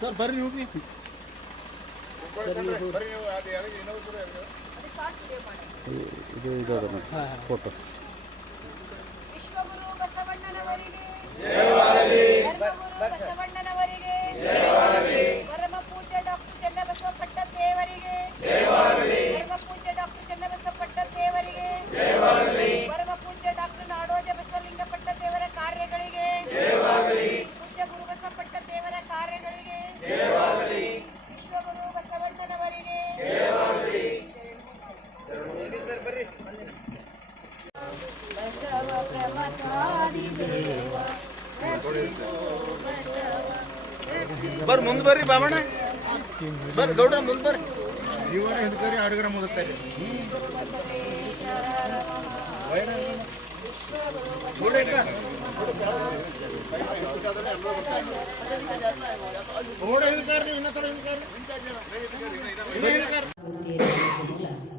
Sir ಬರ್ರಿ ನೀವು ಇದು ಫೋಟೋ. ವಿಶ್ವಗುರು ಬಸವಣ್ಣನವರಿಗೆ ಪರಮ ಪೂಜ್ಯ ಡಾಕ್ಟರ್ ಚನ್ನಬಸವ ಪಟ್ಟದೇವರಿಗೆ ಪರಮ ಪೂಜ್ಯ ಡಾಕ್ಟರ್ ಚನ್ನಬಸವ ಪಟ್ಟದೇವರಿಗೆ ಪರಮ ಪೂಜ್ಯ ಡಾಕ್ಟರ್ ನಾಡೋಜ ಬಸವಲಿಂಗ ಪಟ್ಟದೇವರ ಕಾರ್ಯಗಳಿಗೆ ಪೂಜ್ಯ ಗುರು ಬಸವ ಪಟ್ಟದೇವರ ಕಾರ್ಯಗಳಿಗೆ ವಿಶ್ವಗುರು ಬಸವಣ್ಣನವರಿಗೆ ಬಸವ ಪ್ರಮಥಾದಿ ದೇವ ಬರ್ರಿ ಮುಂದೆ ಬರ್ರಿ ಬಾಮಣ್ಣ ಬರ್ರಿ ಗೌಡ ಮುಂದೆ ಬರ್ರಿ ನೀವು ಹಿಂದ್ಕರಿ ಅಡುಗರ ಮುದುತ್ತಾರೆ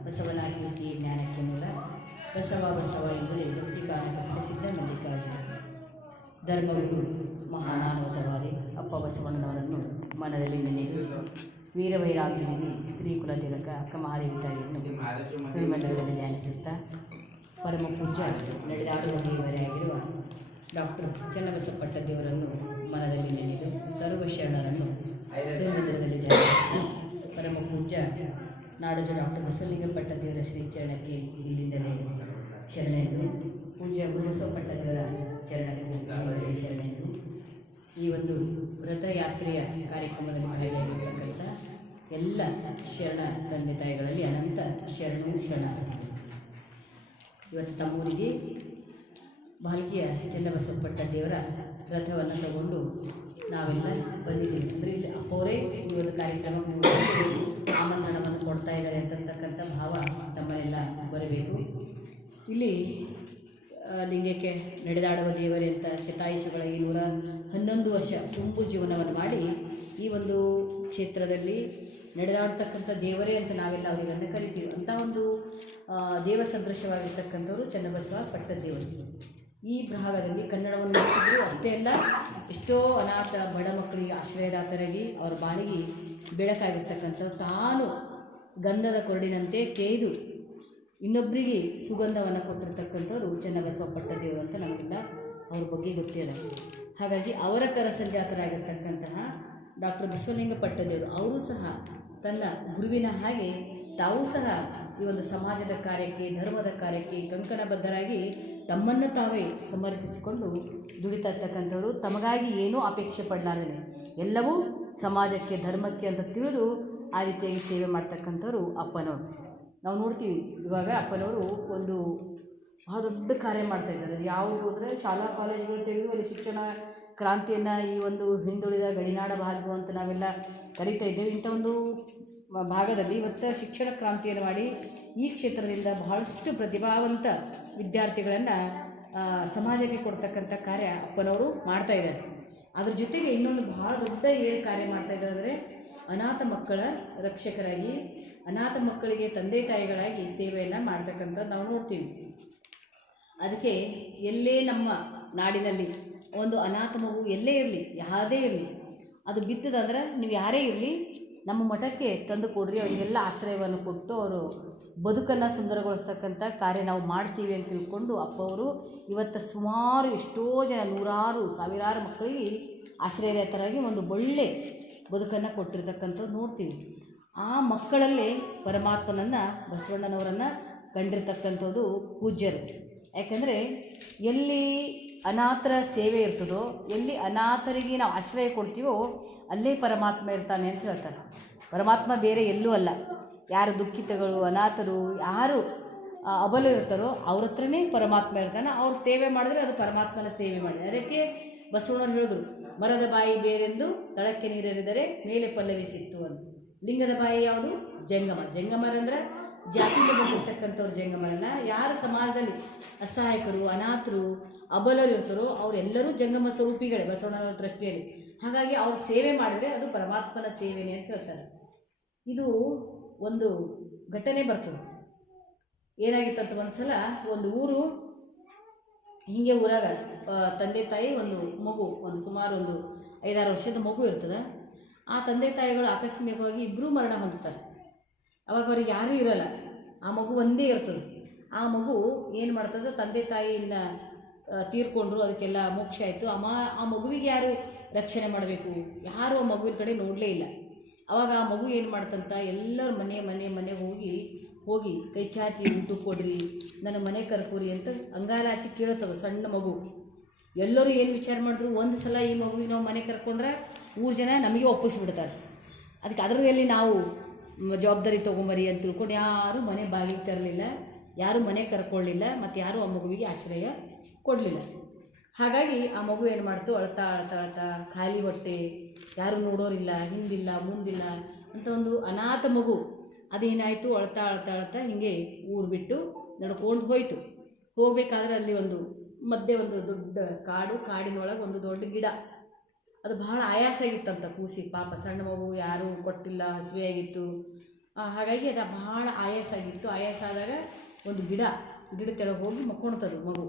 ಬಸವನ ಕೀರ್ತಿ ಜ್ಞಾನಕ್ಕೆ ಮೂಲ ಬಸವ ಬಸವ ಎಂದರೆ ಭಕ್ತಿಕಾರಕ ಪ್ರಸಿದ್ಧ ಮಲ್ಲಿಕಾರ್ಜುನ ಧರ್ಮಗುರು ಮಹಾನಾನವತವಾದಿ ಅಪ್ಪ ಬಸವಣ್ಣನವರನ್ನು ಮನದಲ್ಲಿ ನೆನೆದು ವೀರವೈರಾಗ್ಯದಲ್ಲಿ ಸ್ತ್ರೀ ಕುಲತಿಲಕ ಅಕ್ಕ ಮಹಾದೇವಿ ತಾಯಿಯನ್ನು ಗುರುಮಂದಿರದಲ್ಲಿ ಧ್ಯಾನಿಸುತ್ತಾ ಪರಮ ಪೂಜ್ಯ ನಡೆದಾಡುವ ದೇವರಾಗಿರುವ ಡಾಕ್ಟರ್ ಚನ್ನಬಸವ ಪಟ್ಟದೇವರನ್ನು ಮನದಲ್ಲಿ ನೆನೆದು ಸರ್ವಶರಣರನ್ನು ಗುರುಮಂದಿರದಲ್ಲಿ ಧ್ಯಾನಿಸುತ್ತಾ ಪರಮ ಪೂಜ್ಯ ನಾಡೋಜ ಡಾಕ್ಟರ್ ಬಸವಲಿಂಗ ಪಟ್ಟದೇವರ ಶ್ರೀಚರಣಕ್ಕೆ ಇಲ್ಲಿಂದಲೇ ಶರಣೆಂದು ಪೂಜ್ಯ ಗುರುಬಸವ ಪಟ್ಟದೇವರ ಚರಣಕ್ಕೆ ಶರಣೆಂದು ಈ ಒಂದು ರಥಯಾತ್ರೆಯ ಕಾರ್ಯಕ್ರಮದಲ್ಲಿ ಭಾಗಿಯಾಗಿರ್ತಕ್ಕಂಥ ಎಲ್ಲ ಶರಣ ತಂದೆ ತಾಯಿಗಳಲ್ಲಿ ಅನಂತ ಶರಣ ಇವತ್ತು ತಮ್ಮೂರಿಗೆ ಭಾಲ್ಕಿಯ ಚನ್ನಬಸವ ಪಟ್ಟದೇವರ ರಥವನ್ನು ತಗೊಂಡು ನಾವೆಲ್ಲ ಬಂದಿದ್ದೀವಿ. ಅಂದರೆ ಇಲ್ಲಿ ಅಪ್ಪವರೇ ಈ ಒಂದು ಕಾರ್ಯಕ್ರಮಕ್ಕೆ ಆಮಂತ್ರಣವನ್ನು ಕೊಡ್ತಾ ಇದ್ದಾರೆ ಅಂತಕ್ಕಂಥ ಭಾವ ತಮ್ಮನ್ನೆಲ್ಲ ಬರಬೇಕು. ಇಲ್ಲಿ ಲಿಂಗಕ್ಕೆ ನಡೆದಾಡುವ ದೇವರೇ ಅಂತ ಶತಾಯುಷಗಳ ಈ 111 ವರ್ಷ ತುಂಬು ಜೀವನವನ್ನು ಮಾಡಿ ಈ ಒಂದು ಕ್ಷೇತ್ರದಲ್ಲಿ ನಡೆದಾಡ್ತಕ್ಕಂಥ ದೇವರೇ ಅಂತ ನಾವೆಲ್ಲ ಅವರಿಗನ್ನು ಕರಿತೀವಿ. ಅಂಥ ಒಂದು ದೇವ ಸದೃಶವಾಗಿರ್ತಕ್ಕಂಥವ್ರು ಚನ್ನಬಸವ ಪಟ್ಟದೇವರು. ಈ ಭಾಗದಲ್ಲಿ ಕನ್ನಡವನ್ನು ನಡೆಸಿದ್ರು ಅಷ್ಟೇ ಅಲ್ಲ, ಎಷ್ಟೋ ಅನಾಥ ಬಡ ಮಕ್ಕಳಿಗೆ ಆಶ್ರಯದಾತರಾಗಿ ಅವರ ಬಾಳಿಗೆ ಬೆಳಕಾಗಿರ್ತಕ್ಕಂಥವ್ರು ತಾನು ಗಂಧದ ಕೊರಡಿನಂತೆ ಕೇಯ್ದು ಇನ್ನೊಬ್ಬರಿಗೆ ಸುಗಂಧವನ್ನು ಕೊಟ್ಟಿರ್ತಕ್ಕಂಥವ್ರು ಚನ್ನಬಸವ ಪಟ್ಟದೇವರು ಅಂತ ನಮಗೆಲ್ಲ ಅವ್ರ ಬಗ್ಗೆ ಗೊತ್ತಿದೆ. ಹಾಗಾಗಿ ಅವರ ಕರ ಸಂಜಾತರಾಗಿರ್ತಕ್ಕಂತಹ ಡಾಕ್ಟರ್ ಬಸವಲಿಂಗ ಪಟ್ಟದೇವರು ಅವರು ಸಹ ತನ್ನ ಗುರುವಿನ ಹಾಗೆ ತಾವೂ ಸಹ ಈ ಒಂದು ಸಮಾಜದ ಕಾರ್ಯಕ್ಕೆ ಧರ್ಮದ ಕಾರ್ಯಕ್ಕೆ ಕಂಕಣಬದ್ಧರಾಗಿ ತಮ್ಮನ್ನು ತಾವೇ ಸಮರ್ಪಿಸಿಕೊಂಡು ದುಡಿತಾ ಇರ್ತಕ್ಕಂಥವ್ರು. ತಮಗಾಗಿ ಏನೂ ಅಪೇಕ್ಷೆ ಪಡಲಾರದೆ ಎಲ್ಲವೂ ಸಮಾಜಕ್ಕೆ ಧರ್ಮಕ್ಕೆ ಅಂತ ತಿಳಿದು ಆ ರೀತಿಯಾಗಿ ಸೇವೆ ಮಾಡ್ತಕ್ಕಂಥವ್ರು ಅಪ್ಪನವರು. ನಾವು ನೋಡ್ತೀವಿ ಇವಾಗ ಅಪ್ಪನವರು ಒಂದು ಬಹಳ ದೊಡ್ಡ ಕಾರ್ಯ ಮಾಡ್ತಾಯಿದ್ದಾರೆ. ಯಾವುದು ಅಂದರೆ ಶಾಲಾ ಕಾಲೇಜುಗಳು ತೆಗೆದು ಅಲ್ಲಿ ಶಿಕ್ಷಣ ಕ್ರಾಂತಿಯನ್ನು ಈ ಒಂದು ಹಿಂದುಳಿದ ಗಡಿನಾಡ ಭಾಗ ಅಂತ ನಾವೆಲ್ಲ ಕರೀತಾ ಇದ್ದೇವೆ. ಇಂಥ ಒಂದು ಭಾಗದಲ್ಲಿ ಇವತ್ತು ಶಿಕ್ಷಣ ಕ್ರಾಂತಿಯನ್ನು ಮಾಡಿ ಈ ಕ್ಷೇತ್ರದಿಂದ ಬಹಳಷ್ಟು ಪ್ರತಿಭಾವಂತ ವಿದ್ಯಾರ್ಥಿಗಳನ್ನು ಸಮಾಜಕ್ಕೆ ಕೊಡ್ತಕ್ಕಂಥ ಕಾರ್ಯ ಅಪ್ಪನವರು ಮಾಡ್ತಾಯಿದ್ದಾರೆ. ಅದ್ರ ಜೊತೆಗೆ ಇನ್ನೊಂದು ಬಹಳ ದೊಡ್ಡ ಏನು ಕಾರ್ಯ ಮಾಡ್ತಾಯಿದ್ದಾರೆ ಅಂದರೆ ಅನಾಥ ಮಕ್ಕಳ ರಕ್ಷಕರಾಗಿ ಅನಾಥ ಮಕ್ಕಳಿಗೆ ತಂದೆ ತಾಯಿಗಳಾಗಿ ಸೇವೆಯನ್ನು ಮಾಡ್ತಕ್ಕಂಥದ್ದು ನಾವು ನೋಡ್ತೀವಿ. ಅದಕ್ಕೆ ಎಲ್ಲೇ ನಮ್ಮ ನಾಡಿನಲ್ಲಿ ಒಂದು ಅನಾಥ ಮಗು ಎಲ್ಲೇ ಇರಲಿ, ಯಾವುದೇ ಇರಲಿ, ಅದು ಬಿತ್ತದಂದ್ರೆ ನೀವು ಯಾರೇ ಇರಲಿ ನಮ್ಮ ಮಠಕ್ಕೆ ತಂದು ಕೊಡ್ರಿ, ಅವರಿಗೆಲ್ಲ ಆಶ್ರಯವನ್ನು ಕೊಟ್ಟು ಅವರು ಬದುಕನ್ನು ಸುಂದರಗೊಳಿಸ್ತಕ್ಕಂಥ ಕಾರ್ಯ ನಾವು ಮಾಡ್ತೀವಿ ಅಂತ ತಿಳ್ಕೊಂಡು ಅಪ್ಪವರು ಇವತ್ತು ಸುಮಾರು ಎಷ್ಟೋ ಜನ ನೂರಾರು ಸಾವಿರಾರು ಮಕ್ಕಳಿಗೆ ಆಶ್ರಯದಾತರಾಗಿ ಒಂದು ಒಳ್ಳೆ ಬದುಕನ್ನು ಕೊಟ್ಟಿರ್ತಕ್ಕಂಥದ್ದು ನೋಡ್ತೀವಿ. ಆ ಮಕ್ಕಳಲ್ಲೇ ಪರಮಾತ್ಮನನ್ನು ಬಸವಣ್ಣನವರನ್ನು ಕಂಡಿರ್ತಕ್ಕಂಥದ್ದು ಪೂಜ್ಯರು. ಯಾಕಂದರೆ ಎಲ್ಲಿ ಅನಾಥರ ಸೇವೆ ಇರ್ತದೋ, ಎಲ್ಲಿ ಅನಾಥರಿಗೆ ನಾವು ಆಶ್ರಯ ಕೊಡ್ತೀವೋ ಅಲ್ಲೇ ಪರಮಾತ್ಮ ಇರ್ತಾನೆ ಅಂತ ಹೇಳ್ತಾರೆ. ಪರಮಾತ್ಮ ಬೇರೆ ಎಲ್ಲೂ ಅಲ್ಲ. ಯಾರು ದುಃಖಿತಗಳು, ಅನಾಥರು, ಯಾರು ಅಬಲ ಇರ್ತಾರೋ ಅವ್ರ ಹತ್ರನೇ ಪರಮಾತ್ಮ ಇರ್ತಾನೆ. ಅವ್ರು ಸೇವೆ ಮಾಡಿದ್ರೆ ಅದು ಪರಮಾತ್ಮನ ಸೇವೆ ಮಾಡಿ. ಅದಕ್ಕೆ ಬಸವಣ್ಣವ್ರು ಹೇಳಿದ್ರು, ಮರದ ಬಾಯಿ ಬೇರೆಂದು ತಳಕ್ಕೆ ನೀರೆರಿದರೆ ಮೇಲೆ ಪಲ್ಲವಿ ಸಿಕ್ತು ಅಂತ. ಲಿಂಗದ ಬಾಯಿ ಯಾವುದು? ಜಂಗಮ. ಜಂಗಮರಂದ್ರೆ ಜಾತಿಯಿಂದ ಬಂದಿರ್ತಕ್ಕಂಥವ್ರು ಜಂಗಮರಲ್ಲ. ಯಾರು ಸಮಾಜದಲ್ಲಿ ಅಸಹಾಯಕರು, ಅನಾಥರು, ಅಬಲರು ಇರ್ತಾರೋ ಅವರೆಲ್ಲರೂ ಜಂಗಮ ಸ್ವರೂಪಿಗಳೇ ಬಸವಣ್ಣನವರ ದೃಷ್ಟಿಯಲ್ಲಿ. ಹಾಗಾಗಿ ಅವ್ರ ಸೇವೆ ಮಾಡಿದರೆ ಅದು ಪರಮಾತ್ಮನ ಸೇವೆನೇ ಅಂತ ಹೇಳ್ತಾರೆ. ಇದು ಒಂದು ಘಟನೆ ಬರ್ತದೆ. ಏನಾಗಿತ್ತಂತ ಒಂದ್ಸಲ ಒಂದು ಊರು ಹೀಗೆ ಊರಾಗ ತಂದೆ ತಾಯಿ ಒಂದು ಮಗು ಸುಮಾರು ಒಂದು 5-6 ವರ್ಷದ ಮಗು ಇರ್ತದೆ. ಆ ತಂದೆ ತಾಯಿಗಳು ಆಕಸ್ಮಿಕವಾಗಿ ಇಬ್ಬರೂ ಮರಣ ಹೊಂದುತ್ತಾರೆ. ಅವಾಗ ಅವ್ರಿಗೆ ಯಾರೂ ಇರೋಲ್ಲ, ಆ ಮಗು ಒಂದೇ ಇರ್ತದೆ. ಆ ಮಗು ಏನು ಮಾಡ್ತದೆ, ತಂದೆ ತಾಯಿಯಿಂದ ತೀರ್ಕೊಂಡ್ರು, ಅದಕ್ಕೆಲ್ಲ ಮೋಕ್ಷ ಆಯಿತು. ಆ ಮಗುವಿಗೆ ಯಾರು ರಕ್ಷಣೆ ಮಾಡಬೇಕು, ಯಾರು ಆ ಮಗುವಿನ ಕಡೆ ನೋಡಲೇ ಇಲ್ಲ. ಅವಾಗ ಆ ಮಗು ಏನು ಮಾಡ್ತಂತ ಎಲ್ಲರ ಮನೆ ಹೋಗಿ ಕೈ ಚಾಚಿ ಊಟ ಕೊಡ್ರಿ, ನನ್ನ ಮನೆ ಕರ್ಕೋರಿ ಅಂತ ಅಂಗಾಲಾಚಿ ಕೇಳುತ್ತವೆ ಸಣ್ಣ ಮಗು. ಎಲ್ಲರೂ ಏನು ವಿಚಾರ ಮಾಡಿದ್ರು, ಒಂದು ಸಲ ಈ ಮಗುವಿಗೆ ನಾವು ಮನೆ ಕರ್ಕೊಂಡ್ರೆ 3 ಜನ ನಮಗೆ ಒಪ್ಪಿಸ್ಬಿಡ್ತಾರೆ. ಅದಕ್ಕೆ ಅದರಲ್ಲಿ ನಾವು ಜವಾಬ್ದಾರಿ ತೊಗೊಂಬರಿ ಅಂತ ತಿಳ್ಕೊಂಡು ಯಾರೂ ಮನೆ ಬಾಗಿಲು ತರಲಿಲ್ಲ, ಯಾರೂ ಮನೆ ಕರ್ಕೊಳ್ಳಿಲ್ಲ, ಮತ್ತು ಯಾರೂ ಆ ಮಗುವಿಗೆ ಆಶ್ರಯ ಕೊಡಲಿಲ್ಲ. ಹಾಗಾಗಿ ಆ ಮಗು ಏನು ಮಾಡ್ತು, ಅಳ್ತಾ ಖಾಲಿ ಹೊಟ್ಟೆ, ಯಾರೂ ನೋಡೋರಿಲ್ಲ, ಹಿಂದಿಲ್ಲ ಮುಂದಿಲ್ಲ ಅಂತ ಒಂದು ಅನಾಥ ಮಗು. ಅದೇನಾಯಿತು, ಅಳ್ತಾ ಹೀಗೆ ಊರು ಬಿಟ್ಟು ನಡ್ಕೊಂಡು ಹೋಯಿತು. ಹೋಗಬೇಕಾದ್ರೆ ಅಲ್ಲಿ ಮಧ್ಯೆ ಒಂದು ದೊಡ್ಡ ಕಾಡಿನೊಳಗೆ ಒಂದು ದೊಡ್ಡ ಗಿಡ. ಅದು ಬಹಳ ಆಯಾಸ ಆಗಿತ್ತಂತ ಕೂಸಿ, ಪಾಪ ಸಣ್ಣ ಮಗು, ಯಾರೂ ಕೊಟ್ಟಿಲ್ಲ, ಹಸಿವೆಯಾಗಿತ್ತು. ಹಾಗಾಗಿ ಅದು ಬಹಳ ಆಯಾಸ ಆಗಿತ್ತು. ಆಯಾಸ ಆದಾಗ ಒಂದು ಗಿಡ ಕೆಳಗೆ ಹೋಗಿ ಮಕ್ಕೊಳ್ತದು ಮಗು.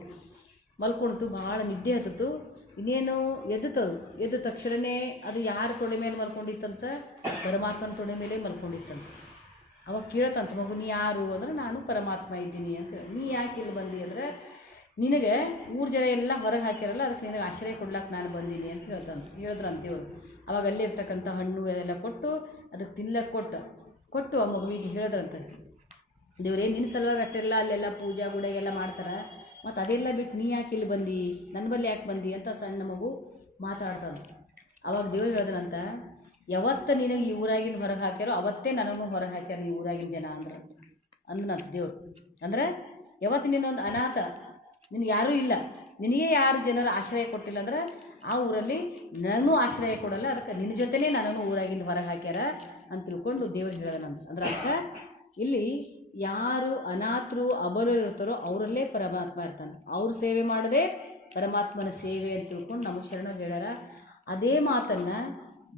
ಮಲ್ಕೊಳ್ತು, ಭಾಳ ನಿದ್ದೆ ಹತ್ತಿತು. ಇನ್ನೇನು ಎದ್ದ ತಕ್ಷಣವೇ ಅದು ಯಾರ ತೊಡೆ ಮೇಲೆ ಮಲ್ಕೊಂಡಿತ್ತಂತ, ಪರಮಾತ್ಮನ ತೊಡೆ ಮೇಲೆ ಮಲ್ಕೊಂಡಿತ್ತಂತ. ಅವಾಗ ಕೇಳ್ತಂತ ಮಗು, ನೀ ಯಾರು ಅಂದರೆ, ನಾನು ಪರಮಾತ್ಮ ಇದ್ದೀನಿ ಅಂತ. ನೀ ಯಾಕೆ ಇಲ್ಲಿ ಬಂದಿ ಅಂದರೆ, ನಿನಗೆ 3 ಜನ ಎಲ್ಲ ಹೊರಗೆ ಹಾಕ್ಯಾರಲ್ಲ, ಅದಕ್ಕೆ ನಿನಗೆ ಆಶ್ರಯ ಕೊಡ್ಲಾಕ್ಕೆ ನಾನು ಬಂದೀನಿ ಅಂತ ಹೇಳಿದ್ರಂತ ದೇವರು. ಅವಾಗ ಅಲ್ಲೇ ಇರ್ತಕ್ಕಂಥ ಹಣ್ಣು ಅದೆಲ್ಲ ಕೊಟ್ಟು ಅದಕ್ಕೆ ತಿನ್ಲಕ್ಕೆ ಕೊಟ್ಟು ಆ ಮಗುವಿಗೆ ಹೇಳಿದ್ರಂತ, ದೇವರೇ ನಿನ್ನ ಸಲುವಾಗಿ ಅಷ್ಟೆಲ್ಲ ಅಲ್ಲೆಲ್ಲ ಪೂಜಾ ಗುಡಿಗೆಲ್ಲ ಮಾಡ್ತಾರೆ, ಮತ್ತು ಅದೆಲ್ಲ ಬಿಟ್ಟು ನೀ ಯಾಕೆ ಇಲ್ಲಿ ಬಂದು, ನನ್ನ ಬಳಿ ಯಾಕೆ ಬಂದು ಅಂತ ಸಣ್ಣ ಮಗು ಮಾತಾಡ್ತಾನೆ. ಅವಾಗ ದೇವ್ರು ಹೇಳಿದ್ರಂತ, ಯಾವತ್ತು ನಿನಗೆ ಈ ಊರಾಗಿನ ಹೊರಗೆ ಹಾಕ್ಯಾರೋ ಅವತ್ತೇ ನನಗೂ ಹೊರಗೆ ಹಾಕ್ಯಾರ ಈ ಊರಾಗಿನ ಜನ ಅಂದ್ರಂತ ದೇವ್ರು. ಅಂದರೆ ಯಾವತ್ತು ನೀನೊಂದು ಅನಾಥ, ನಿನಗೆ ಯಾರೂ ಇಲ್ಲ, ನಿನಗೆ ಯಾರು ಜನರು ಆಶ್ರಯ ಕೊಟ್ಟಿಲ್ಲ ಅಂದ್ರೆ ಆ ಊರಲ್ಲಿ ನನಗೂ ಆಶ್ರಯ ಕೊಡಲ್ಲ, ಅದಕ್ಕೆ ನಿನ್ನ ಜೊತೆನೇ ನನಗೂ ಊರಾಗಿಂದ ಹೊರಗೆ ಹಾಕ್ಯಾರ ಅಂತ ತಿಳ್ಕೊಂಡು ದೇವ್ರು ಹೇಳೋದಂತ. ಅಂದ್ರೆ ಅರ್ಥ ಇಲ್ಲಿ ಯಾರು ಅನಾಥರು ಅಬಲರು ಇರ್ತಾರೋ ಅವರಲ್ಲೇ ಪರಮಾತ್ಮ ಇರ್ತಾನೆ. ಅವ್ರ ಸೇವೆ ಮಾಡದೆ ಪರಮಾತ್ಮನ ಸೇವೆ ಅಂತ ತಿಳ್ಕೊಂಡು ನಮ್ಮ ಶರಣರು ಹೇಳ್ಯಾರ. ಅದೇ ಮಾತನ್ನು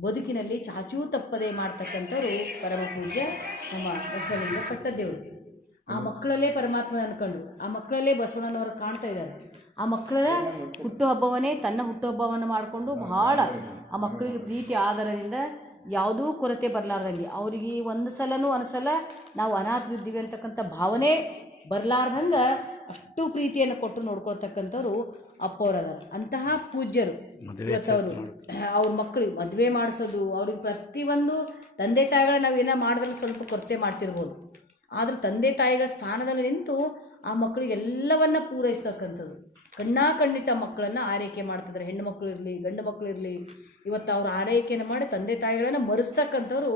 ಬದುಕಿನಲ್ಲಿ ಚಾಚೂ ತಪ್ಪದೆ ಮಾಡ್ತಕ್ಕಂಥವ್ರು ಪರಮ ಪೂಜ್ಯ ನಮ್ಮ ಬಸವಲಿಂಗ ಪಟ್ಟದೇವರು. ಆ ಮಕ್ಕಳಲ್ಲೇ ಪರಮಾತ್ಮ ಅಂದ್ಕೊಂಡು ಆ ಮಕ್ಕಳಲ್ಲೇ ಬಸವಣ್ಣನವರು ಕಾಣ್ತಾ ಇದ್ದಾರೆ. ಆ ಮಕ್ಕಳ ಹುಟ್ಟುಹಬ್ಬವನ್ನೇ ತನ್ನ ಹುಟ್ಟುಹಬ್ಬವನ್ನು ಮಾಡಿಕೊಂಡು ಬಹಳ ಆ ಮಕ್ಕಳಿಗೆ ಪ್ರೀತಿ ಆಧಾರದಿಂದ ಯಾವುದೂ ಕೊರತೆ ಬರಲಾರ್ದಂಗೆ, ಅವರಿಗೆ ಒಂದು ಸಲನೂ ಅನಿಸಲ್ಲ ನಾವು ಅನಾಥರಿದ್ದೀವಿ ಅಂತಕ್ಕಂಥ ಭಾವನೆ ಬರಲಾರ್ದಂಗೆ ಅಷ್ಟು ಪ್ರೀತಿಯನ್ನು ಕೊಟ್ಟು ನೋಡ್ಕೊಳ್ತಕ್ಕಂಥವ್ರು ಅಪ್ಪವರದ. ಅಂತಹ ಪೂಜ್ಯರು ಇವತ್ತವರು ಅವ್ರ ಮಕ್ಕಳಿಗೆ ಮದುವೆ ಮಾಡಿಸೋದು, ಅವ್ರಿಗೆ ಪ್ರತಿಯೊಂದು ತಂದೆ ತಾಯಿಗಳ ನಾವೇನೋ ಮಾಡಿದ್ರೆ ಸ್ವಲ್ಪ ಕೊರತೆ ಮಾಡ್ತಿರ್ಬೋದು, ಆದರೆ ತಂದೆ ತಾಯಿಗಳ ಸ್ಥಾನದಲ್ಲಿ ನಿಂತು ಆ ಮಕ್ಕಳಿಗೆ ಎಲ್ಲವನ್ನ ಪೂರೈಸ್ತಕ್ಕಂಥದ್ದು. ಕಣ್ಣಿಟ್ಟ ಮಕ್ಕಳನ್ನು ಆರೈಕೆ ಮಾಡ್ತಿದ್ದಾರೆ. ಹೆಣ್ಣು ಮಕ್ಕಳು ಇರಲಿ ಗಂಡು ಮಕ್ಕಳು ಇರಲಿ, ಇವತ್ತು ಅವ್ರ ಆರೈಕೆಯನ್ನು ಮಾಡಿ ತಂದೆ ತಾಯಿಗಳನ್ನು ಮರೆಸ್ತಕ್ಕಂಥವ್ರು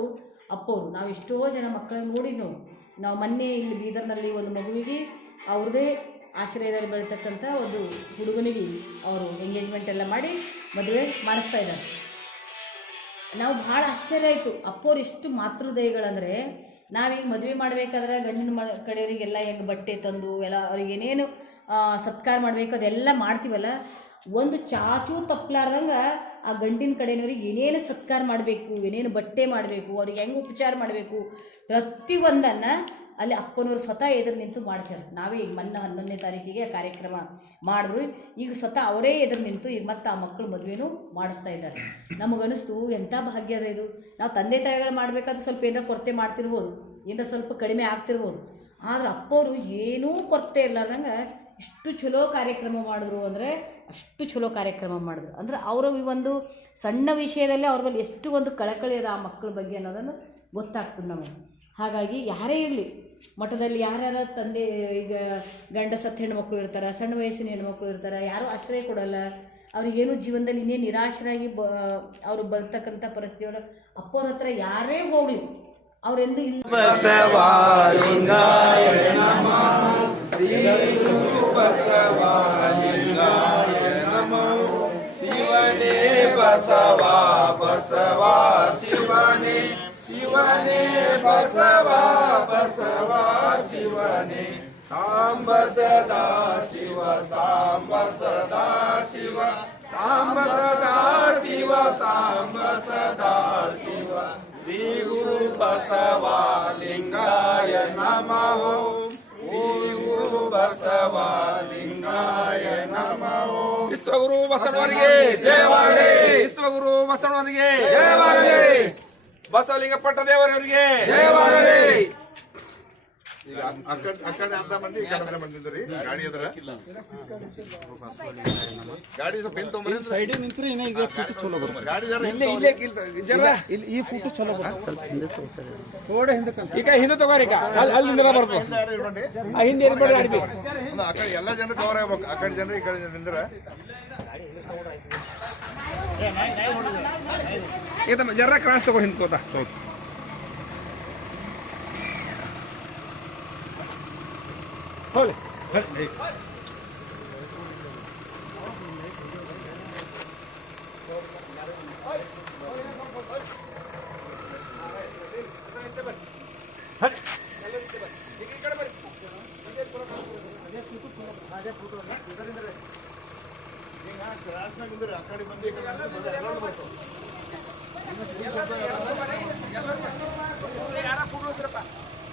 ಅಪ್ಪವರು. ನಾವು ಎಷ್ಟೋ ಜನ ಮಕ್ಕಳನ್ನು ನೋಡಿದ್ವು. ನಾವು ಮೊನ್ನೆ ಇಲ್ಲಿ ಬೀದರ್ನಲ್ಲಿ ಒಂದು ಮಗುವಿಗೆ ಅವ್ರದ್ದೇ ಆಶ್ರಯದಲ್ಲಿ ಬೆಳೀತಕ್ಕಂಥ ಒಂದು ಹುಡುಗನಿಗೆ ಅವರು ಎಂಗೇಜ್ಮೆಂಟ್ ಎಲ್ಲ ಮಾಡಿ ಮದುವೆ ಮಾಡಿಸ್ತಾ ಇದ್ದಾರೆ. ನಾವು ಭಾಳ ಆಶ್ಚರ್ಯ ಆಯಿತು, ಅಪ್ಪವ್ರು ಎಷ್ಟು ಮಾತೃದಯಗಳಂದರೆ, ನಾವೀಗ ಮದುವೆ ಮಾಡಬೇಕಾದ್ರೆ ಗಂಡಿನ ಕಡೆಯವರಿಗೆಲ್ಲ ಹೆಂಗೆ ಬಟ್ಟೆ ತಂದು ಎಲ್ಲ ಅವ್ರಿಗೆ ಏನೇನು ಸತ್ಕಾರ ಮಾಡಬೇಕು ಅದೆಲ್ಲ ಮಾಡ್ತೀವಲ್ಲ, ಒಂದು ಚಾಚೂ ತಪ್ಪಲಾರ್ದಂಗೆ ಆ ಗಂಡಿನ ಕಡೆಯವ್ರಿಗೆ ಏನೇನು ಸತ್ಕಾರ ಮಾಡಬೇಕು, ಏನೇನು ಬಟ್ಟೆ ಮಾಡಬೇಕು, ಅವ್ರಿಗೆ ಹೆಂಗೆ ಉಪಚಾರ ಮಾಡಬೇಕು, ಪ್ರತಿಯೊಂದನ್ನು ಅಲ್ಲಿ ಅಪ್ಪನವರು ಸ್ವತಃ ಎದುರು ನಿಂತು ಮಾಡಿಸ್ಯಾರ. ನಾವೇ ಈಗ ಮೊನ್ನೆ 11ನೇ ತಾರೀಕಿಗೆ ಕಾರ್ಯಕ್ರಮ ಮಾಡಿದ್ರು, ಈಗ ಸ್ವತಃ ಅವರೇ ಎದುರು ನಿಂತು ಈಗ ಮತ್ತೆ ಆ ಮಕ್ಕಳು ಮದುವೆನೂ ಮಾಡಿಸ್ತಾ ಇದ್ದಾರೆ. ನಮಗನಿಸ್ತು ಎಂಥ ಭಾಗ್ಯ ಅದ ಇದು. ನಾವು ತಂದೆ ತಾಯಿಗಳು ಮಾಡಬೇಕಾದ್ರೆ ಸ್ವಲ್ಪ ಏನೋ ಕೊರತೆ ಮಾಡ್ತಿರ್ಬೋದು, ಏನೋ ಸ್ವಲ್ಪ ಕಡಿಮೆ ಆಗ್ತಿರ್ಬೋದು, ಆದ್ರೆ ಅಪ್ಪವರು ಏನೂ ಕೊರತೆ ಇರ್ಲಾರ್ದಂಗೆ ಎಷ್ಟು ಚಲೋ ಕಾರ್ಯಕ್ರಮ ಮಾಡಿದ್ರು ಅಂದರೆ ಅಷ್ಟು ಚಲೋ ಕಾರ್ಯಕ್ರಮ ಮಾಡಿದ್ರು. ಅಂದರೆ ಅವರ ಈ ಒಂದು ಸಣ್ಣ ವಿಷಯದಲ್ಲಿ ಅವ್ರ ಬಳಿ ಎಷ್ಟು ಒಂದು ಕಳಕಳಿ ಇರೋ ಆ ಮಕ್ಕಳ ಬಗ್ಗೆ ಅನ್ನೋದನ್ನು ಗೊತ್ತಾಗ್ತದೆ ನಮಗೆ. ಹಾಗಾಗಿ ಯಾರೇ ಇರಲಿ, ಮಠದಲ್ಲಿ ಯಾರ್ಯಾರ ತಂದೆ ಈಗ ಗಂಡ ಸತ್ತು ಹೆಣ್ಮಕ್ಳು ಇರ್ತಾರೆ, ಸಣ್ಣ ವಯಸ್ಸಿನ ಹೆಣ್ಮಕ್ಳು ಇರ್ತಾರೆ, ಯಾರೂ ಆಶ್ರಯ ಕೊಡೋಲ್ಲ, ಅವ್ರಿಗೇನು ಜೀವನದಲ್ಲಿ ಇನ್ನೇ ನಿರಾಶರಾಗಿ ಅವರು ಬರ್ತಕ್ಕಂಥ ಪರಿಸ್ಥಿತಿಯವರು ಅಪ್ಪವ್ರ ಹತ್ರ ಯಾರೇ ಹೋಗಲಿ ಅವರೆಂದು ಇಲ್ಲ. ಬಸವಲಿಂಗಾಯ ನಮಃ ಶ್ರೀ ಬಸವಲಿಂಗಾಯ ನಮಃ ಶಿವನೇ ಬಸವ ಬಸವ ಶಿವನೇ ಶಿವನೇ ಬಸವ ಬಸವ ಶಿವನೇ ಸಾಂಬ ಸದಾ ಶಿವ ಸಾಂಬ ಸದಾ ಶಿವ ಸಾಂಬ ಸದಾ ಶಿವ ಸಾಂಬ ಸದಾ ಶಿವ ಶ್ರೀ ಗುರು ಬಸವಲಿಂಗಾಯ ನಮಃ ಶ್ರೀ ಗುರು ಬಸವಲಿಂಗಾಯ ನಮಃ. ವಿಶ್ವಗುರು ಬಸವನಿಗೆ ಜಯವಾಗಲಿ. ವಿಶ್ವಗುರು ಬಸವನಿಗೆ ಜಯವಾಗಲಿ. ಬಸವಲಿಂಗ ಪಟ್ಟ ದೇವರವರಿಗೆ ಜಯವಾಗಲಿ. ಈಗ ಅಕ್ಕಡೆ ಅರ್ಧ ಮಂದಿ ಈ ಕಡೆ ಅರ್ಧ ಮಂದಿ ಇದ್ರಿ ಗಾಡಿ ಅದ್ರ ಗಾಡಿ ಸ್ವಲ್ಪ ಹಿಂದೆ ತೊಗೊಂಬರ್ರಿ. ಸೈಡ್ ನಿಂತ್ರೆ ಇನ್ನೂ ಇದೆ ಫೋಟೋ ಚಲೋ ಬರುತ್ತೆ. ಗಾಡಿ ಈ ಫೋಟೋ ಚಲೋ ಬರುತ್ತೆ. ಸ್ವಲ್ಪ ಹಿಂದೆ ತಗೋತಾರೆ. ಥೋಡೆ ಹಿಂದೆ ಈಗ ಹಿಂದೆ ತಗೋರಿ. ಈಗ ಅಲ್ಲಿ ನಿಂದ್ರ ಬರ್ತದೆ. ಆ ಹಿಂದೆ ಇರ್ಬೇಡಿ. ಆಡ್ಬೇಕು ಆ ಕಡೆ ಎಲ್ಲ ಜನರು ಕವರ್ ಆಗ್ಬೇಕು. ಆ ಕಡೆ ಜನರು ಈ ಕಡೆ ನಿಂದ್ರ ಜರ ಕ್ರಾಸ್ ತಗೋ ಹಿಂದ್ಕೋತ. ಹೋಗ್ಲಿ ಕ್ರಾಸ್ನಾಗ ನಿಂದ್ರಿ. ಆ ಕಡೆ ಮಂದಿ ಈ ಕಡೆ ಎಲ್ಲರೂ ಬರ್ತಾವ.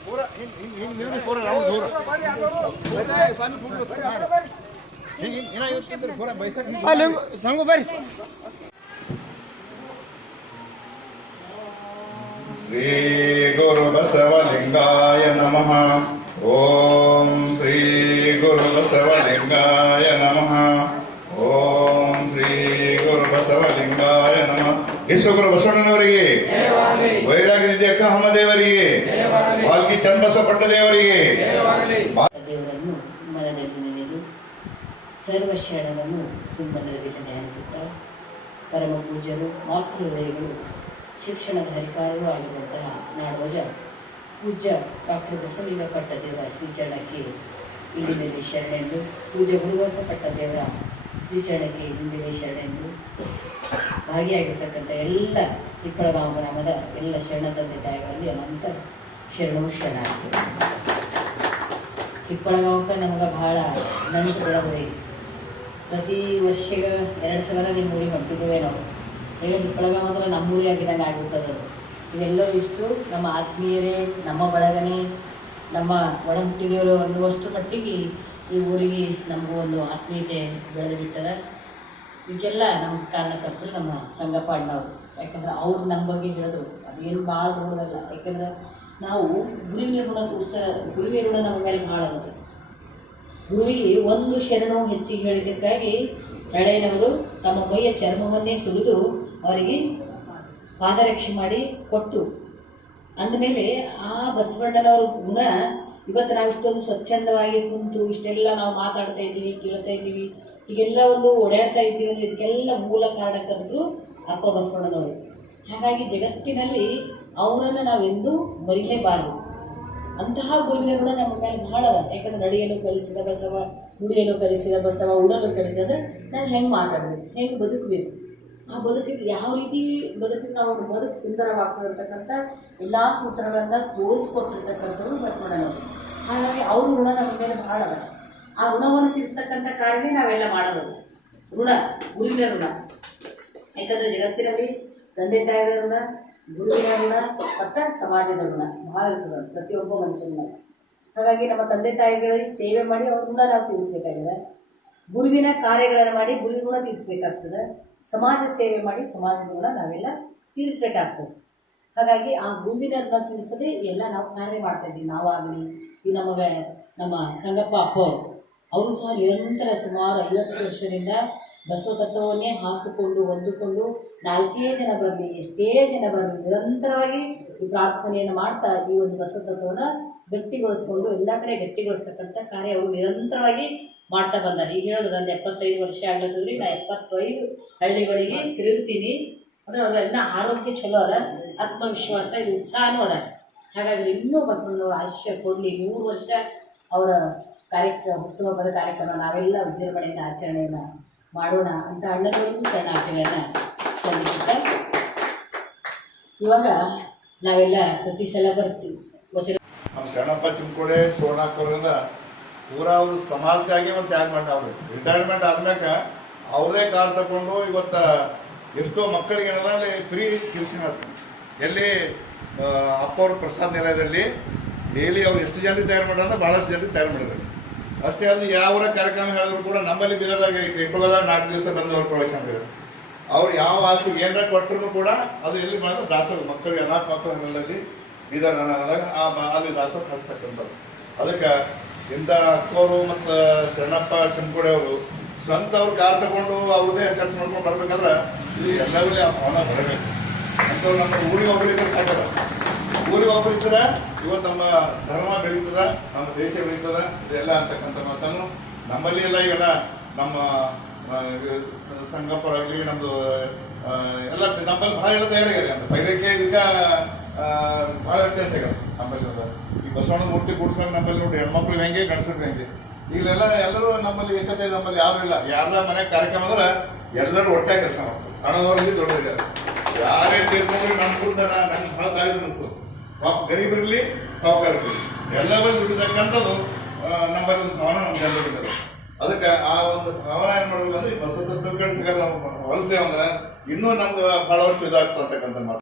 ಪೂರ ಹಿಂಗೆ ನಿಲ್ರಿ. ಪೂರ ರೌಂಡ್ ದೂರ ಹಿಂಗೆ ಪೂರ ಬೈಸಕ್ ಸಂಗು ಬರ್ರಿ. ಶ್ರೀ ಗುರು ಬಸವಲಿಂಗಾಯ ನಮಃ. ಓಂ ಶ್ರೀ ಗುರು ಬಸವಲಿಂಗಾಯ ನಮಃ. ಓಂ ಶ್ರೀ ಗುರು ಬಸವಲಿಂಗಾಯ ನಮಃ. ವಿಶ್ವಗುರು ಬಸವಣ್ಣನವರಿಗೆ, ವೈರಾಗ್ಯ ನಿಧಿ ಅಕ್ಕ ಅಮ್ಮದೇವರಿಗೆ, ವಾಲ್ಮೀಕಿ ಚನ್ನಬಸವ ಪಟ್ಟ ದೇವರಿಗೆ. ದೇವರನ್ನು ಮನದಲ್ಲಿ ನೆನೆದು ಸರ್ವ ಶರಣರನ್ನು ಕುಂಭದಲ್ಲಿ ಧ್ಯಾನಿಸುತ್ತಾ ಪರಮ ಪೂಜ್ಯರು ಮಾತೃ ಹೃದಯಗಳು ಶಿಕ್ಷಣದ ಹರಿಕಾರವೂ ಆಗಿರುವಂತಹ ನಾಡೋಜ ಪೂಜ್ಯ ಡಾಕ್ಟರ್ ಬಸವಲಿಂಗ ಪಟ್ಟದೇವರ ಶ್ರೀಚರಣಕ್ಕೆ ಇಲ್ಲಿಂದಲೇ ಶರಣೆಂದು, ಪೂಜ್ಯ ಗುರುಬಸವ ಪಟ್ಟದೇವರ ಶ್ರೀಚರಣಕ್ಕೆ ಇಲ್ಲಿಂದಲೇ ಶರಣೆಂದು ಭಾಗಿಯಾಗಿರ್ತಕ್ಕಂಥ ಎಲ್ಲ ಇಪ್ಪಳಗಾಂವ ಗ್ರಾಮದ ಎಲ್ಲ ಶರಣ ತಂದೆ ತಾಯಿಗಳಲ್ಲಿ ಅನಂತ ಶರಣವು ಶರಣಾಗ್ತದೆ. ಇಪ್ಪಳಗಾಂವಕ್ಕೆ ನಮಗೆ ಭಾಳ ನಂಟು ಬೆಳಗುದೆ. ಪ್ರತಿ ವರ್ಷಗ 2 ಸಲ ನಿಮ್ಮ ಊರಿಗೆ ಹೊಂಟಿದ್ದೇವೆ ನಾವು. ಈಗ ಇಪ್ಪಳಗಾಂವ ಅಂದ್ರೆ ನಮ್ಮ ಊರಿಗೆ ಆಗಿದಂಗೆ ಆಗಿರ್ತದೆ. ಇವೆಲ್ಲರೂ ಇಷ್ಟು ನಮ್ಮ ಆತ್ಮೀಯರೇ, ನಮ್ಮ ಬಳಗನೇ, ನಮ್ಮ ಒಡಹುಟ್ಟಿಗೆಯವರು ಅನ್ನುವಷ್ಟು ಮಟ್ಟಿಗೆ ಈ ಊರಿಗೆ ನಮಗೂ ಒಂದು ಆತ್ಮೀಯತೆ ಬೆಳೆದು ಬಿಟ್ಟದ. ಇದಕ್ಕೆಲ್ಲ ನಮ್ಮ ಕಾರಣಕರ್ತರು ನಮ್ಮ ಸಂಗಪ್ಪ ಅಣ್ಣವರು. ಯಾಕಂದ್ರೆ ಅವ್ರು ನಮ್ಮ ಬಗ್ಗೆ ಹೇಳಿದ್ರು. ಅದೇನು ಭಾಳ ದೊಡ್ಡದಲ್ಲ. ಯಾಕಂದ್ರೆ ನಾವು ಗುರುವಿನ ಋಣ ಗುರುವಿನ ಋಣ ನಮ್ಮ ಮೇಲೆ ಭಾಳ ಅದ. ಗುರುವಿಗೆ ಒಂದು ಶರಣವು ಹೆಚ್ಚಿಗೆ ಹೇಳಿದ್ದಕ್ಕಾಗಿ ಹಳೆಯನವರು ತಮ್ಮ ಮೈಯ ಚರ್ಮವನ್ನೇ ಸುರಿದು ಅವರಿಗೆ ಪಾದರಕ್ಷೆ ಮಾಡಿ ಕೊಟ್ಟು, ಅಂದಮೇಲೆ ಆ ಬಸವಣ್ಣನವ್ರ ಗುಣ ಇವತ್ತು ನಾವು ಇಷ್ಟೊಂದು ಸ್ವಚ್ಛಂದವಾಗಿ ಕುಂತು ಇಷ್ಟೆಲ್ಲ ನಾವು ಮಾತಾಡ್ತಾ ಇದ್ದೀವಿ, ಕೇಳ್ತಾ ಇದ್ದೀವಿ, ಈಗೆಲ್ಲ ಒಂದು ಓಡಾಡ್ತಾ ಇದ್ದೀವಿ ಅಂದರೆ ಇದಕ್ಕೆಲ್ಲ ಮೂಲ ಕಾರಣಕರ್ತರು ಅಪ್ಪ ಬಸವಣ್ಣನವರು. ಹಾಗಾಗಿ ಜಗತ್ತಿನಲ್ಲಿ ಅವರನ್ನು ನಾವೆಂದೂ ಮರಿಲೇಬಾರದು. ಅಂತಹ ಗುರುವಿನ ಗುಣ ನಮ್ಮ ಮೇಲೆ ಭಾಳ ಅದ. ಯಾಕಂದ್ರೆ ನಡೆಯಲು ಕಲಿಸಿದ ಬಸವ, ನುಡಿಯಲು ಕಲಿಸಿದ ಬಸವ, ಉಡಲು ಕಲಿಸಿದ್ರೆ ನಾವು ಹೆಂಗೆ ಮಾತಾಡಬೇಕು, ಹೆಂಗೆ ಬದುಕಬೇಕು, ಆ ಬದುಕಿಗೆ ಯಾವ ರೀತಿ ಬದುಕಿಗೆ ನಾವು ಬದುಕು ಸುಂದರವಾಗ್ತಿರ್ತಕ್ಕಂಥ ಎಲ್ಲ ಸೂತ್ರಗಳನ್ನು ತೋರಿಸ್ಕೊಟ್ಟಿರ್ತಕ್ಕಂಥವ್ರು ಬಸವಣ್ಣನವರು. ಹಾಗಾಗಿ ಅವ್ರ ಋಣ ನಮ್ಮ ಮೇಲೆ ಭಾಳ ಅದ. ಆ ಋಣವನ್ನು ತೀರಿಸ್ತಕ್ಕಂಥ ಕಾರ್ಯವೇ ನಾವೆಲ್ಲ ಮಾಡೋದು. ಋಣ, ಗುರುವಿನ ಋಣ. ಯಾಕಂದರೆ ಜಗತ್ತಿನಲ್ಲಿ ತಂದೆ ತಾಯಿಗಳ ಋಣ, ಗುರುವಿನ ಋಣ ಮತ್ತು ಸಮಾಜದ ಋಣ ಭಾಳ ಇರ್ತದೆ ಪ್ರತಿಯೊಬ್ಬ ಮನುಷ್ಯನ ಮೇಲೆ. ಹಾಗಾಗಿ ನಮ್ಮ ತಂದೆ ತಾಯಿಗಳಿಗೆ ಸೇವೆ ಮಾಡಿ ಅವ್ರ ಋಣ ನಾವು ತೀರಿಸಬೇಕಾಗಿದೆ. ಗುರುವಿನ ಕಾರ್ಯಗಳನ್ನು ಮಾಡಿ ಗುರುವಿನ ಋಣ ತೀರಿಸಬೇಕಾಗ್ತದೆ. ಸಮಾಜ ಸೇವೆ ಮಾಡಿ ಸಮಾಜದ ಋಣ ನಾವೆಲ್ಲ ತೀರಿಸಬೇಕಾಗ್ತದೆ. ಹಾಗಾಗಿ ಆ ಗುರುವಿನ ಋಣ ತೀರಿಸದೆ ಎಲ್ಲ ನಾವು ಕಾರ್ಯ ಮಾಡ್ತಾಯಿದ್ದೀವಿ. ನಾವಾಗಲಿ ಈ ನಮ್ಮ ಸಂಗಪ್ಪ ಅಪ್ಪ ಅವರು ಸಹ ನಿರಂತರ ಸುಮಾರು 50 ವರ್ಷದಿಂದ ಬಸವ ತತ್ವವನ್ನೇ ಹಾಸಿಕೊಂಡು ಹೊಂದಿಕೊಂಡು 4 ಜನ ಬರಲಿ, ಎಷ್ಟೇ ಜನ ಬರಲಿ, ನಿರಂತರವಾಗಿ ಈ ಪ್ರಾರ್ಥನೆಯನ್ನು ಮಾಡ್ತಾ ಈ ಒಂದು ಬಸವ ತತ್ವವನ್ನು ಗಟ್ಟಿಗೊಳಿಸ್ಕೊಂಡು ಎಲ್ಲ ಕಡೆ ಗಟ್ಟಿಗೊಳಿಸ್ತಕ್ಕಂಥ ಕಾರ್ಯ ಅವರು ನಿರಂತರವಾಗಿ ಮಾಡ್ತಾ ಬಂದಾರೆ. ಈಗ ಹೇಳೋದು ನಂದು 75 ವರ್ಷ ಆಗ್ಲತ್ತದ್ರಿ. ನಾ 75 ಹಳ್ಳಿಗಳಿಗೆ ತಿರುಗ್ತೀನಿ. ಅಂದರೆ ಅವರೆಲ್ಲ ಆರೋಗ್ಯ ಚಲೋ ಅದ, ಆತ್ಮವಿಶ್ವಾಸ, ಇದು ಉತ್ಸಾಹನೂ ಅದ. ಹಾಗಾಗಿ ಇನ್ನೂ ಬಸವಣ್ಣವ್ರ ಆಯುಷ್ಯ ಕೊಡಲಿ, 100 ವರ್ಷ ಅವರ ಹುಟ್ಟುಹಬ್ಬದ ಕಾರ್ಯಕ್ರಮ ನಾವೆಲ್ಲ ವಿಜೃಂಭಣೆಯಿಂದ ಆಚರಣೆಯನ್ನು ಮಾಡೋಣ ಅಂತ ಅಣ್ಣಗಳಿಗೂ ಶರಣಾರ್ಥಿಗಳನ್ನು ಸಲ್ಲಿಸುತ್ತೆ. ಇವಾಗ ನಾವೆಲ್ಲ ಪ್ರತಿ ಸಲ ಬರ್ತೀವಿ. ನಮ್ಮ ಶರಣಪ್ಪ ಚಿಮ್ಕೋಡೆ ಸೋನಾಕೂರಿಂದ ಪೂರಾ ಅವರು ಸಮಾಜಕ್ಕಾಗಿ ಒಂದು ತ್ಯಾಗ ಮಾಡಿ ಅವ್ರು ರಿಟೈರ್ಮೆಂಟ್ ಆದ್ಮ್ಯಾಕ ಅವ್ರದೇ ಕಾರ್ ತಗೊಂಡು ಇವತ್ತ ಎಷ್ಟೋ ಮಕ್ಕಳಿಗೆ ಏನದಲ್ಲಿ ಫ್ರೀ ಟ್ಯೂಷನ್ ಆಗ್ತದೆ. ಎಲ್ಲಿ ಅಪ್ಪವ್ರ ಪ್ರಸಾದ್ ನಿಲಯದಲ್ಲಿ ಡೈಲಿ ಅವ್ರು ಎಷ್ಟು ಜನರಿಗೆ ತಯಾರು ಮಾಡೋದ್ರೆ ಭಾಳಷ್ಟು ಜನರಿಗೆ ತಯಾರು ಮಾಡಿದ್ರು. ಅಷ್ಟೇ ಅಲ್ಲದೆ ಯಾವ ಕಾರ್ಯಕ್ರಮ ಹೇಳಿದ್ರು ಕೂಡ ನಮ್ಮಲ್ಲಿ ಬಿಲ್ಲದಾಗ ಇಟ್ಟೋದಾಗ 4 ದಿವಸ ಬಂದವ್ರು ಪ್ರವಚನ ಮಾಡಿದ್ರು. ಅವ್ರು ಯಾವ ಆಸೆಗೆ ಏನಾರ ಕೊಟ್ಟರು ಕೂಡ ಅದು ಎಲ್ಲಿ ಮಾಡಿದ್ರೆ ದಾಸೋಹ ಮಕ್ಕಳಿಗೆ ಅನಾಥ ಮಕ್ಕಳಲ್ಲಿ ಬೀದರ್ ಅಲ್ಲಿ ದಾಸೋಹ ಹಚ್ತಕ್ಕಂಥದ್ದು. ಅದಕ್ಕೆ ಇಂಥ ಅಕ್ಕೋರು ಮತ್ತು ಶರಣಪ್ಪ ಚಂಕೋಡೆ ಅವರು ಸ್ವಂತ ಅವ್ರು ಕಾರ್ ತಗೊಂಡು ಅವ್ರದೇ ಖರ್ಚು ಮಾಡ್ಕೊಂಡು ಬರ್ಬೇಕಾದ್ರೆ ಇದು ಎಲ್ಲರಲ್ಲಿ ಅವನ ಬರಬೇಕು ಅಂಥವ್ರು ನಮ್ಮ ಊರಿಗೆ ಒಬ್ಬರಿದ್ರೆ ಸಾಕಲ್ಲ. ಊರಿಗೆ ಒಬ್ಬರಿದ್ರೆ ಇವತ್ತು ನಮ್ಮ ಧರ್ಮ ಬೆಳೀತದ, ನಮ್ಮ ದೇಶ ಬೆಳೀತದ, ಇದೆಲ್ಲ ಅಂತಕ್ಕಂಥ ಮಾತನ್ನು ನಮ್ಮಲ್ಲಿ ಎಲ್ಲ ಈಗೆಲ್ಲ ನಮ್ಮ ಸಂಗಪ್ಪರಾಗಲಿ ನಮ್ಮದು ಎಲ್ಲ ನಮ್ಮಲ್ಲಿ ಭಾಳ ಎಲ್ಲ ತಯಾರಾಗಿದೆ ಅಂತ ಪೈರಕ್ಕೆ ಇದಕ್ಕೆ ಭಾಳ ವ್ಯತ್ಯಾಸ ಆಗ್ಯದ. ನಮ್ಮಲ್ಲಿ ಈ ಬಸವಣ್ಣ ಮೂರ್ತಿ ಕೂಡ್ಸ್ಕೊಂಡು ನಮ್ಮಲ್ಲಿ ನೋಡಿ ಹೆಣ್ಮಕ್ಳು ಹೆಂಗೆ ಗಂಡಸರು ಹೆಂಗೆ ಈಗಲೆಲ್ಲ ಎಲ್ಲರೂ ನಮ್ಮಲ್ಲಿ ಏಕತೆ, ನಮ್ಮಲ್ಲಿ ಯಾರು ಇಲ್ಲ. ಯಾರ್ದ ಮನೆ ಕಾರ್ಯಕ್ರಮ ಅಂದ್ರೆ ಎಲ್ಲರೂ ಒಟ್ಟೆ ಕೆಲಸ ಮಾಡ್ತಾರೆ, ಸಣ್ಣದವರಲ್ಲಿ ದೊಡ್ಡದಿದ್ದಾರೆ. ಯಾರೇ ಸೇರ್ಕೊಂಡ್ರೆ ನಮ್ಮ ಕುರಿತ ನಂಗೆ ಭಾಳ ತಾಯಿ ಅನಿಸ್ತು. ಗರೀಬರಿರಲಿ ಸಾವುಕಾರರಿರಲಿ ಎಲ್ಲರೂ ದುಡಿತಕ್ಕಂಥದ್ದು ನಮ್ಮಲ್ಲಿ ಒಂದು ಭಾವನೆ ನಮ್ಗೆ ಎಲ್ಲರಿದ್ದಾರೆ. ಅದಕ್ಕೆ ಆ ಒಂದು ಭಾವನೆ ಏನ್ ಮಾಡ್ಬೇಕಂದ್ರೆ ಈ ಬಸವ ತತ್ವ ಸಿಗಲ್ಲ ನಾವು ಹೊಲಿಸ್ತೇವೆ ಅಂದ್ರೆ ಇನ್ನೂ ನಮ್ಗೆ ಬಹಳ ವರ್ಷ ಇದಾಗ್ತಕ್ಕಂಥ ಮಾತು.